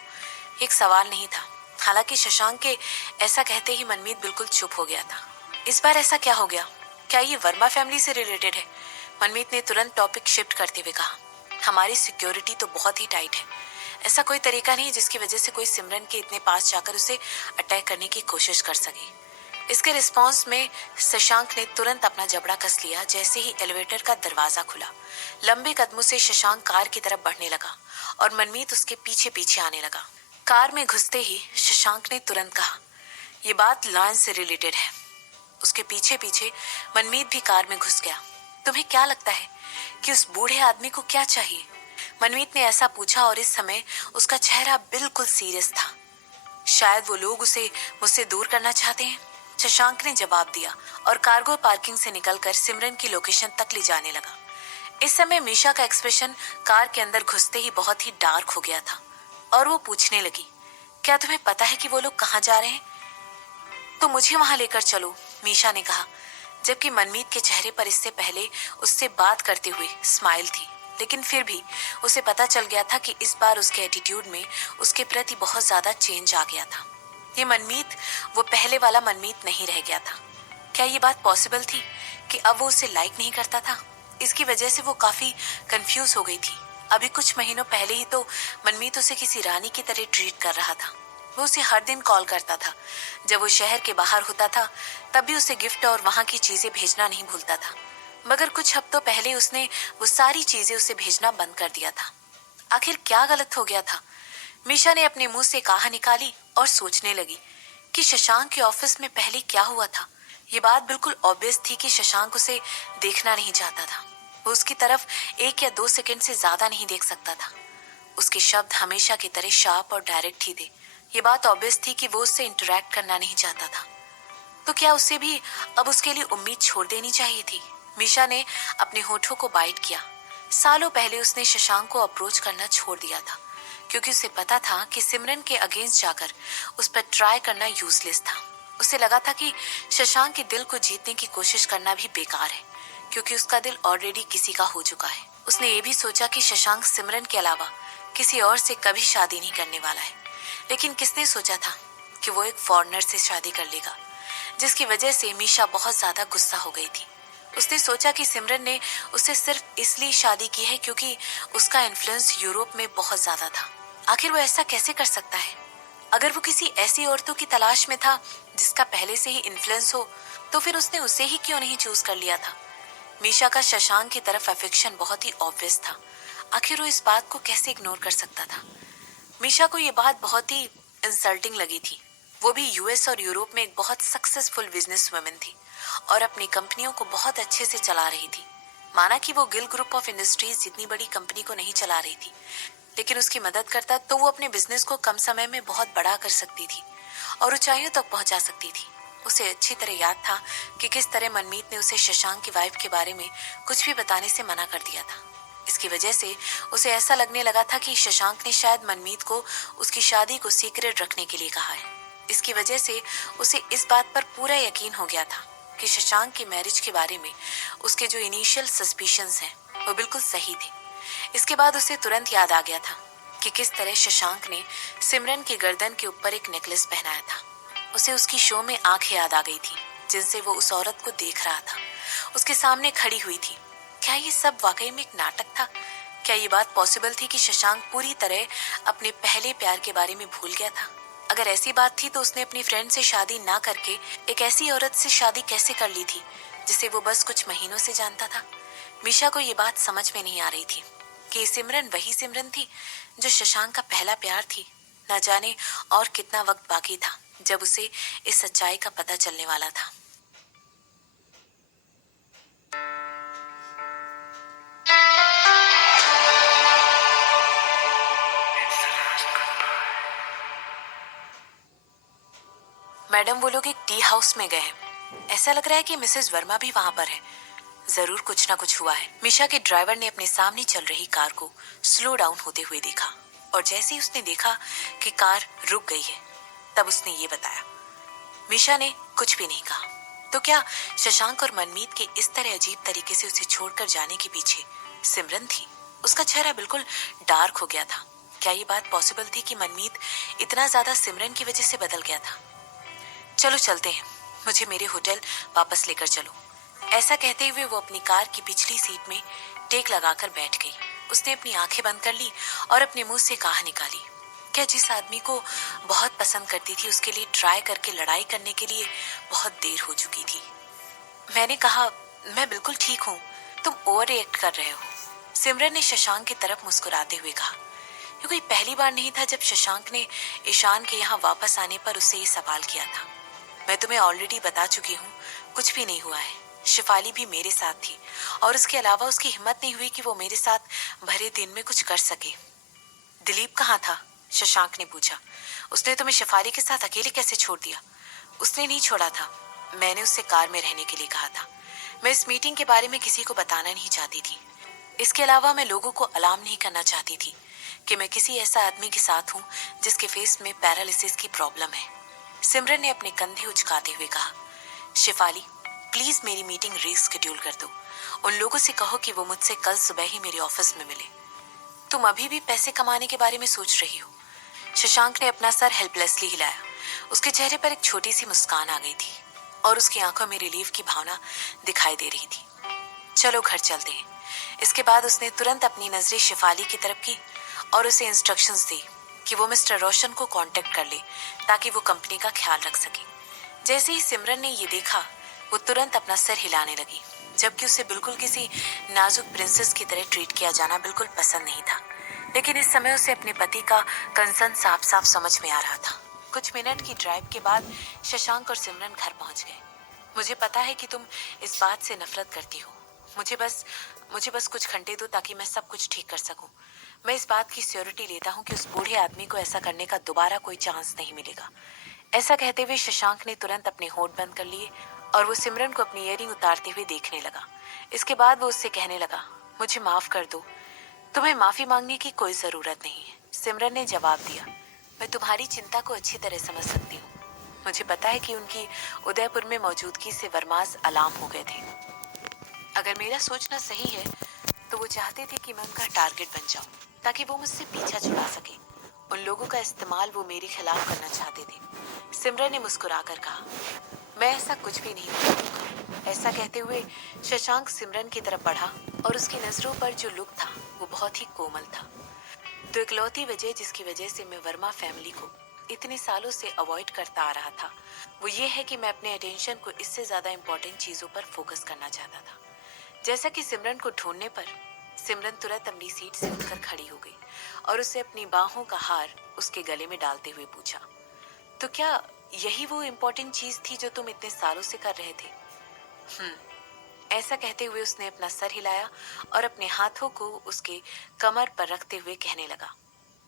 एक सवाल नहीं था। हालांकि शशांक के ऐसा कहते ही मनमीत बिल्कुल चुप हो गया था। इस बार ऐसा क्या हो गया? क्या ये वर्मा फैमिली से रिलेटेड है? मनमीत ने तुरंत टॉपिक शिफ्ट करते हुए कहा। हमारी सिक्योरिटी तो बहुत ही टाइट है। ऐसा कोई तरीका नहीं जिसकी वजह से कोई सिमरन के इतने पास जाकर उसे अटैक करने की कोशिश कर सके। इसके रिस्पॉन्स में शशांक ने तुरंत अपना जबड़ा कस लिया। जैसे ही एलिवेटर का दरवाजा खुला, लंबे कदमों से शशांक कार की तरफ बढ़ने लगा और मनमीत उसके पीछे पीछे आने लगा। कार में घुसते ही शशांक ने तुरंत कहा, ये बात लॉयंस से रिलेटेड है। उसके पीछे पीछे मनमीत भी कार में घुस गया। तुम्हें क्या लगता है कि उस बूढ़े आदमी को क्या चाहिए? मनमीत ने ऐसा पूछा और इस समय उसका चेहरा बिल्कुल सीरियस था। शायद वो लोग उसे मुझसे दूर करना चाहते हैं, शशांक ने जवाब दिया और कार्गो पार्किंग से निकलकर सिमरन की लोकेशन तक ले जाने लगा। इस समय मीशा का एक्सप्रेशन कार के अंदर घुसते ही बहुत ही डार्क हो गया था और वो पूछने लगी, क्या तुम्हें पता है कि वो लोग कहाँ जा रहे हैं? तो मुझे वहां लेकर चलो, मीशा ने कहा, जबकि मनमीत के चेहरे पर इससे पहले उससे बात करते हुए स्माइल थी। लेकिन फिर भी उसे पता चल गया था कि इस बार उसके एटीट्यूड में उसके प्रति बहुत ज्यादा चेंज आ गया था। ये मनमीत वो पहले वाला मनमीत नहीं रह गया था। क्या ये बात पॉसिबल थी कि अब वो उसे लाइक नहीं करता था? इसकी वजह से वो काफी कंफ्यूज हो गई थी। अभी कुछ महीनों पहले ही तो मनमीत उसे किसी रानी की तरह ट्रीट कर रहा था। वो उसे हर दिन कॉल करता था। जब वो शहर के बाहर होता था तब भी उसे गिफ्ट और वहां की चीजें भेजना नहीं भूलता था। मगर कुछ हफ्तों पहले उसने वो सारी चीजें उसे भेजना बंद कर दिया था। आखिर क्या गलत हो गया था? मीशा ने अपने मुंह से कहा निकाली और सोचने लगी कि शशांक के ऑफिस में पहले क्या हुआ था। ये बात बिल्कुल ऑब्वियस थी कि शशांक उसे देखना नहीं चाहता था। वो उसकी तरफ 1 या 2 सेकंड से ज्यादा नहीं देख सकता था। उसके शब्द हमेशा की तरह शार्प और डायरेक्ट ही थे। ये बात ऑब्वियस थी कि वो उससे इंटरेक्ट करना नहीं चाहता था। तो क्या उसे भी अब उसके लिए उम्मीद छोड़ देनी चाहिए थी? मीशा ने अपने होठों को बाइट किया। सालों पहले उसने शशांक को अप्रोच करना छोड़ दिया था क्योंकि उसे पता था कि सिमरन के अगेंस्ट जाकर उस पर ट्राई करना यूजलेस था। उसे लगा था कि शशांक के दिल को जीतने की कोशिश करना भी बेकार है क्योंकि उसका दिल ऑलरेडी किसी का हो चुका है। उसने ये भी सोचा कि शशांक सिमरन के अलावा किसी और से कभी शादी नहीं करने वाला है। लेकिन किसने सोचा था कि वो एक फॉरेनर से शादी कर लेगा, जिसकी वजह से मीशा बहुत ज्यादा गुस्सा हो गई थी। उसने सोचा कि सिमरन ने उससे सिर्फ इसलिए शादी की है क्योंकि उसका इन्फ्लुएंस यूरोप में बहुत ज्यादा था। आखिर वो ऐसा कैसे कर सकता है? अगर वो किसी ऐसी औरतों की तलाश में था जिसका पहले से ही इन्फ्लुएंस हो, तो फिर उसने उसे ही क्यों नहीं चूज कर लिया था? मीशा का शशांक की तरफ अफेक्शन बहुत ही ऑब्वियस था। आखिर वो इस बात को कैसे इग्नोर कर सकता था? मीशा को ये बात बहुत ही इंसल्टिंग लगी थी। वो भी यूएस और यूरोप में एक बहुत सक्सेसफुल बिजनेस वुमेन थी और अपनी कंपनियों को बहुत अच्छे से चला रही थी। माना कि वो गिल ग्रुप ऑफ इंडस्ट्रीज जितनी बड़ी कंपनी को नहीं चला रही थी, लेकिन उसकी मदद करता तो वो अपने बिजनेस को कम समय में बहुत बड़ा कर सकती थी और ऊंचाइयों तक पहुंचा सकती थी। उसे अच्छी तरह याद था कि किस तरह मनमीत ने उसे शशांक की वाइफ के बारे में कुछ भी बताने से मना कर दिया था। इसकी वजह से उसे ऐसा लगने लगा था कि शशांक ने शायद मनमीत को उसकी शादी को सीक्रेट रखने के लिए कहा है। इसकी वजह से उसे इस बात पर पूरा यकीन हो गया था कि शशांक की मैरिज के बारे में उसके जो इनिशियल सस्पिशंस हैं वो बिल्कुल सही थे। इसके बाद उसे तुरंत याद आ गया था कि किस तरह शशांक ने सिमरन की गर्दन के ऊपर एक नेकलेस पहनाया था। उसे उसकी शो में आंखें याद आ गई थी जिनसे वो उस औरत को देख रहा था, उसके सामने खड़ी हुई थी। क्या ये सब वाकई में एक नाटक था? क्या ये बात पॉसिबल थी कि शशांक पूरी तरह अपने पहले प्यार के बारे में भूल गया था? अगर ऐसी बात थी तो उसने अपनी फ्रेंड से शादी ना करके एक ऐसी औरत से शादी कैसे कर ली थी जिसे वो बस कुछ महीनों से जानता था? मीशा को ये बात समझ में नहीं आ रही थी कि सिमरन वही सिमरन थी जो शशांक का पहला प्यार थी। न जाने और कितना वक्त बाकी था जब उसे इस सच्चाई का पता चलने वाला था। मैडम, वो लोग एक टी हाउस में गए हैं। ऐसा लग रहा है कि मिसेस वर्मा भी वहां पर है। जरूर कुछ ना कुछ हुआ है। मीशा के ड्राइवर ने अपने सामने चल रही कार को स्लो डाउन होते हुए देखा और जैसे ही उसने देखा कि कार रुक गई है तब उसने ये बताया। मीशा ने कुछ भी नहीं कहा। तो क्या शशांक और मनमीत के इस तरह अजीब तरीके से उसे छोड़कर जाने के पीछे सिमरन थी? उसका चेहरा बिल्कुल डार्क हो गया था। क्या ये बात पॉसिबल थी कि मनमीत इतना ज्यादा सिमरन की वजह से बदल गया था? चलो चलते हैं, मुझे मेरे होटल वापस लेकर चलो। ऐसा कहते हुए वो अपनी कार की पिछली सीट में टेक लगाकर बैठ गई। उसने अपनी आंखें बंद कर ली और अपने मुंह से कहा निकाली, क्या जिस आदमी को बहुत पसंद करती थी उसके लिए ट्राई करके लड़ाई करने के लिए बहुत देर हो चुकी थी। मैंने कहा, मैं बिल्कुल ठीक हूँ, तुम ओवर रिएक्ट कर रहे हो। सिमरन ने शशांक की तरफ मुस्कुराते हुए कहा। ये कोई पहली बार नहीं था जब शशांक ने ईशान के यहाँ वापस आने पर उससे ये सवाल किया था। मैं तुम्हें ऑलरेडी बता चुकी हूँ, कुछ भी नहीं हुआ है। शिफाली भी मेरे साथ थी और उसके अलावा उसकी हिम्मत नहीं हुई कि वो मेरे साथ भरे दिन में कुछ कर सके। दिलीप कहाँ था? शशांक ने पूछा। उसने तुम्हें शिफाली के साथ अकेले कैसे छोड़ दिया? उसने नहीं छोड़ा था, मैंने उससे कार में रहने के लिए कहा था। मैं इस मीटिंग के बारे में किसी को बताना नहीं चाहती थी। इसके अलावा मैं लोगों को अलार्म नहीं करना चाहती थी कि मैं किसी ऐसा आदमी के साथ हूँ जिसके फेस में पैरालिसिस की प्रॉब्लम है। सिमरन ने अपने कंधे उचकाते हुए कहा। शिफाली, प्लीज मेरी मीटिंग रीस्केड्यूल कर दो। उन लोगों से कहो कि वो मुझसे कल सुबह ही मेरे ऑफिस में मिले। तुम अभी भी पैसे कमाने के बारे में सोच रही हो? शशांक ने अपना सर हेल्पलेसली हिलाया। उसके चेहरे पर एक छोटी सी मुस्कान आ गई थी और उसकी आंखों में रिलीफ की भावना दिखाई दे रही थी। चलो घर चलते हैं। इसके बाद उसने तुरंत अपनी नजरें शिफाली की तरफ की और उसे इंस्ट्रक्शंस दी कि वो मिस्टर रोशन को कांटेक्ट कर ले ताकि वो कंपनी का ख्याल रख सके। जैसे ही सिमरन ने ये देखा, वो तुरंत अपना सर हिलाने लगी, जबकि उसे बिल्कुल किसी नाजुक प्रिंसेस की तरह ट्रीट किया जाना बिल्कुल पसंद नहीं था। लेकिन इस समय उसे अपने पति का कंसर्न साफ साफ समझ में आ रहा था। कुछ मिनट की ड्राइव के बाद शशांक और सिमरन घर पहुंच गए। मुझे पता है कि तुम इस बात से नफरत करती हो। मुझे बस कुछ घंटे दो ताकि मैं सब कुछ ठीक कर सकूं। मैं इस बात की श्योरिटी लेता हूं कि उस बूढ़े आदमी को ऐसा करने का दोबारा कोई चांस नहीं मिलेगा। ऐसा कहते हुए शशांक ने तुरंत अपने होंठ बंद कर लिए और वो सिमरन को अपनी इयरिंग उतारते हुए देखने लगा। इसके बाद वो उससे कहने लगा, मुझे माफ कर दो। तुम्हें माफी मांगने की कोई जरूरत नहीं है, सिमरन ने जवाब दिया। मैं तुम्हारी चिंता को अच्छी तरह समझ सकती हूँ। मुझे पता है कि उनकी उदयपुर में मौजूदगी से वर्मास अलार्म हो गए थे। अगर मेरा सोचना सही है तो वो चाहते थे कि मैं उनका टारगेट बन जाऊं ताकि वो मुझसे पीछा छुड़ा सके। उन लोगों का इस्तेमाल वो मेरे खिलाफ करना चाहते थे। सिमरन ने मुस्कुराकर कहा, मैं ऐसा कुछ भी नहीं करूंगा। ऐसा कहते हुए शशांक सिमरन की तरफ बढ़ा और उसकी नजरों पर जो लुक था वो बहुत ही कोमल था। तो इकलौती वजह जिसकी वजह से मैं वर्मा फैमिली को इतने सालों से अवॉइड करता आ रहा था वो ये है कि मैं अपने अटेंशन को इससे ज्यादा इम्पोर्टेंट चीजों पर फोकस करना चाहता था। जैसा कि सिमरन को ढूंढने पर सिमरन तुरंत अपनी सीट से उठकर खड़ी हो गई और उसे अपनी बाहों का हार उसके गले में डालते हुए पूछा, तो क्या यही वो इम्पोर्टेंट चीज थी जो तुम इतने सालों से कर रहे थे? ऐसा कहते हुए उसने अपना सर हिलाया और अपने हाथों को उसके कमर पर रखते हुए कहने लगा,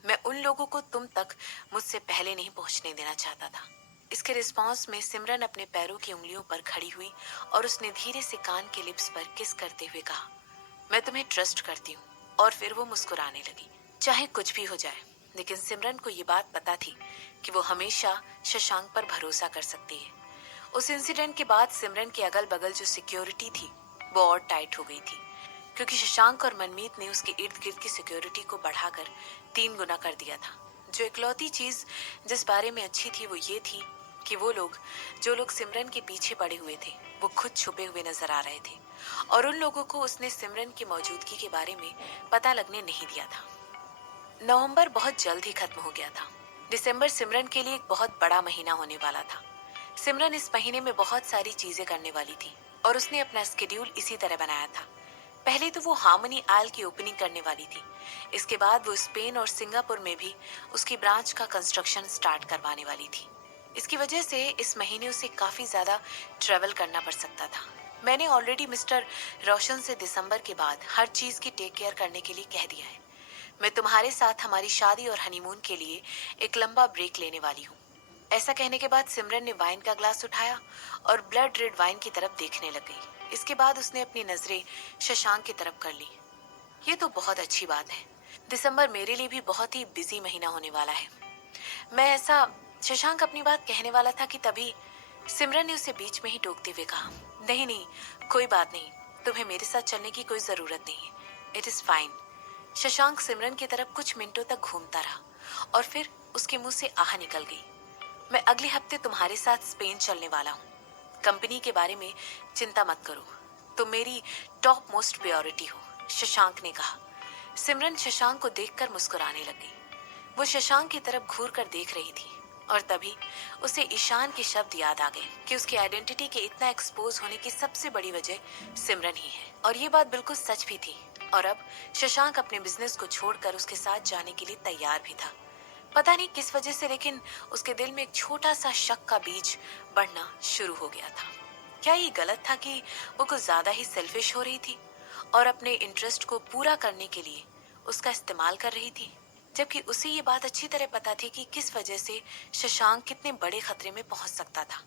मैं उन लोगों को तुम तक मुझसे पहले नहीं पहुंचने देना चाहता था। इसके रिस्पॉन्स में सिमरन अपने पैरों की उंगलियों पर खड़ी हुई और उसने धीरे से कान के लिप्स पर किस करते हुए कहा, मैं तुम्हें ट्रस्ट करती हूँ। और फिर वो मुस्कुराने लगी। चाहे कुछ भी हो जाए, लेकिन सिमरन को ये बात पता थी कि वो हमेशा शशांक पर भरोसा कर सकती है। उस इंसिडेंट के बाद सिमरन के अगल बगल जो सिक्योरिटी थी वो और टाइट हो गई थी, क्योंकि शशांक और मनमीत ने उसके इर्द गिर्द की सिक्योरिटी को बढ़ाकर 3 गुना कर दिया था। जो इकलौती चीज जिस बारे में अच्छी थी वो ये थी कि जो लोग सिमरन के पीछे पड़े हुए थे वो खुद छुपे हुए नजर आ रहे थे और उन लोगों को उसने सिमरन की मौजूदगी के बारे में पता लगने नहीं दिया था। नवंबर बहुत जल्द ही खत्म हो गया था। दिसंबर सिमरन के लिए एक बहुत बड़ा महीना होने वाला था। सिमरन इस महीने में बहुत सारी चीजें करने वाली थी और उसने अपना स्केड्यूल इसी तरह बनाया था। पहले तो वो हार्मनी आयल की ओपनिंग करने वाली थी। इसके बाद वो स्पेन और सिंगापुर में भी उसकी ब्रांच का कंस्ट्रक्शन स्टार्ट करवाने वाली थी। इसकी वजह से इस महीने उसे काफी ज्यादा ट्रेवल करना पड़ सकता था। मैंने ऑलरेडी मिस्टर रोशन से दिसंबर के बाद हर चीज की टेक केयर करने के लिए कह दिया है। मैं तुम्हारे साथ हमारी शादी और हनीमून के लिए एक लंबा ब्रेक लेने वाली हूँ। ऐसा कहने के बाद सिमरन ने वाइन का ग्लास उठाया और ब्लड रेड वाइन की तरफ देखने लग गई। इसके बाद उसने अपनी नजरें शशांक की तरफ कर ली। ये तो बहुत अच्छी बात है। दिसंबर मेरे लिए भी बहुत ही बिजी महीना होने वाला है। मैं ऐसा शशांक अपनी बात कहने वाला था कि तभी सिमरन ने उसे बीच में ही टोकते हुए कहा, नहीं नहीं, कोई बात नहीं, तुम्हें मेरे साथ चलने की कोई जरूरत नहीं है, इट इज फाइन। शशांक सिमरन की तरफ कुछ मिनटों तक घूमता रहा और फिर उसके मुंह से आह निकल गई, मैं अगले हफ्ते तुम्हारे साथ स्पेन चलने वाला हूँ। कंपनी के बारे में चिंता मत करो, तुम मेरी टॉप मोस्ट प्रायोरिटी हो, शशांक ने कहा। सिमरन शशांक को देखकर मुस्कुराने लगी। वो शशांक की तरफ घूर कर देख रही थी और तभी उसे ईशान के शब्द याद आ गए कि उसकी आइडेंटिटी के इतना एक्सपोज होने की सबसे बड़ी वजह सिमरन ही है। और ये बात बिल्कुल सच भी थी। और अब शशांक अपने बिजनेस को छोड़कर उसके साथ जाने के लिए तैयार भी था। पता नहीं किस वजह से, लेकिन उसके दिल में एक छोटा सा शक का बीज बढ़ना शुरू हो गया था। क्या ये गलत था कि वो कुछ ज्यादा ही सेल्फिश हो रही थी और अपने इंटरेस्ट को पूरा करने के लिए उसका इस्तेमाल कर रही थी, जबकि उसे ये बात अच्छी तरह पता थी कि किस वजह से शशांक कितने बड़े खतरे में पहुंच सकता था।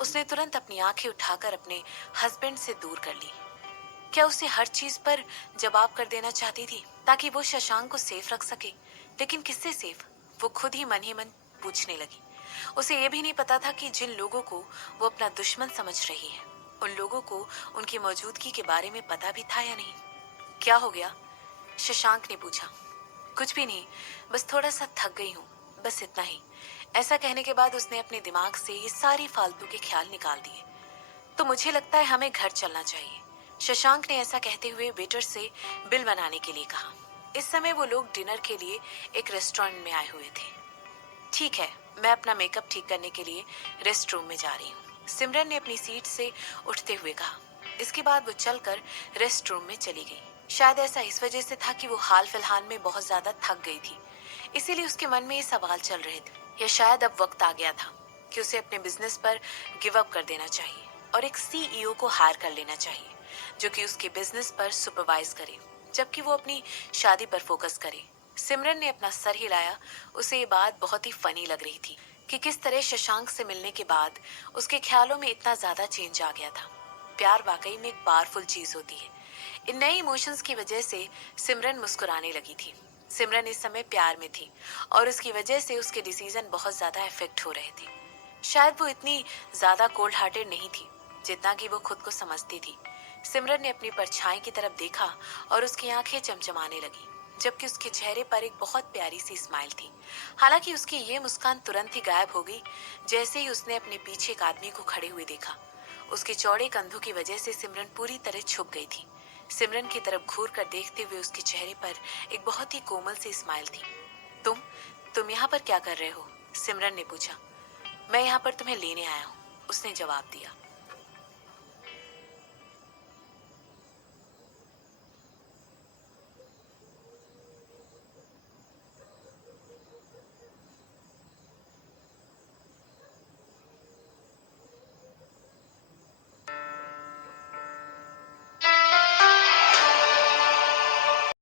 उसने तुरंत अपनी आंखें उठाकर अपने हस्बैंड से दूर कर ली। क्या उसे हर चीज पर जवाब कर देना चाहती थी ताकि वो शशांक को सेफ रख सके? लेकिन किससे सेफ? वो खुद ही मन पूछने लगी। उसे ये भी नहीं पता था कि जिन लोगों को वो अपना दुश्मन समझ रही है, उन लोगों को उनकी मौजूदगी के बारे में पता भी था या नहीं। क्या हो गया? शशांक ने पूछा। कुछ भी नहीं, बस थोड़ा सा थक गई हूँ, बस इतना ही। ऐसा कहने के बाद उसने अपने दिमाग से ये सारी फालतू के ख्याल निकाल दिए। तो मुझे लगता है हमें घर चलना चाहिए, शशांक ने ऐसा कहते हुए वेटर से बिल बनाने के लिए कहा। इस समय वो लोग डिनर के लिए एक रेस्टोरेंट में आए हुए थे। ठीक है, मैं अपना मेकअप ठीक करने के लिए रेस्ट रूम में जा रही हूँ, सिमरन ने अपनी सीट से उठते हुए कहा। इसके बाद वो चलकर रेस्ट रूम में चली गई। शायद ऐसा इस वजह से था कि वो हाल फिलहाल में बहुत ज्यादा थक गई थी, इसीलिए उसके मन में ये सवाल चल रहे थे। या शायद अब वक्त आ गया था कि उसे अपने बिजनेस पर गिव अप कर देना चाहिए और एक सीईओ को हायर कर लेना चाहिए जो कि उसके बिजनेस पर सुपरवाइज करे, जबकि वो अपनी शादी पर फोकस करे। सिमरन ने अपना सर हिलाया। उसे ये बात बहुत ही फनी लग रही थी कि किस तरह शशांक से मिलने के बाद उसके ख्यालों में इतना ज्यादा चेंज आ गया था। प्यार वाकई में एक पावरफुल चीज होती है। इन नए इमोशंस की वजह से सिमरन मुस्कुराने लगी थी। सिमरन इस समय प्यार में थी और उसकी वजह से उसके डिसीजन बहुत ज्यादा इफेक्ट हो रहे थे। शायद वो इतनी ज्यादा कोल्ड हार्टेड नहीं थी जितना कि वो खुद को समझती थी। सिमरन ने अपनी परछाई की तरफ देखा और उसकी आंखें चमचमाने लगी, जबकि उसके चेहरे पर एक बहुत प्यारी सी स्माइल थी। हालांकि उसकी ये मुस्कान तुरंत ही गायब हो गई जैसे ही उसने अपने पीछे एक आदमी को खड़े हुए देखा। उसके चौड़े कंधों की वजह से सिमरन पूरी तरह छुप गई थी। सिमरन की तरफ घूर कर देखते हुए उसके चेहरे पर एक बहुत ही कोमल सी स्माइल थी। तुम तुम यहाँ पर क्या कर रहे हो? सिमरन ने पूछा। मैं यहाँ पर तुम्हें लेने आया हूँ, उसने जवाब दिया।